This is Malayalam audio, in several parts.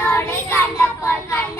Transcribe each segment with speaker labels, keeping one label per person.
Speaker 1: കണ്ണോട് കണ്ടപ്പോൾ കണ്ട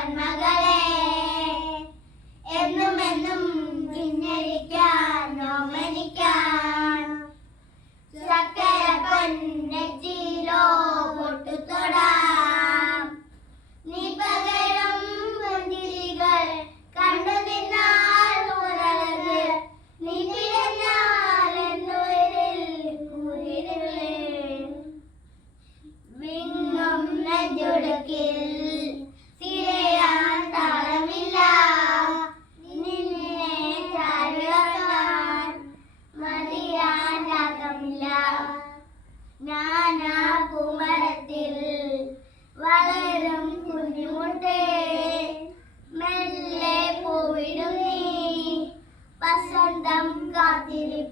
Speaker 1: പൊന്മകളെ എന്നും എന്നും പിന്നരിക്കാൻ നോമനിക്കാൻ ചക്കര പൊന്നച്ചിലോ പൊട്ടുത്തൊടാം നീ പകരം പൊന്തിരികൾ കണ്ടു നിന്നാൽ മുതലത് നീ തിരഞ്ഞാൽ എന്നുയരിൽ കൂരിരുൾ വിങ്ങും നെഞ്ചുടുക്കില്ല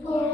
Speaker 1: போய்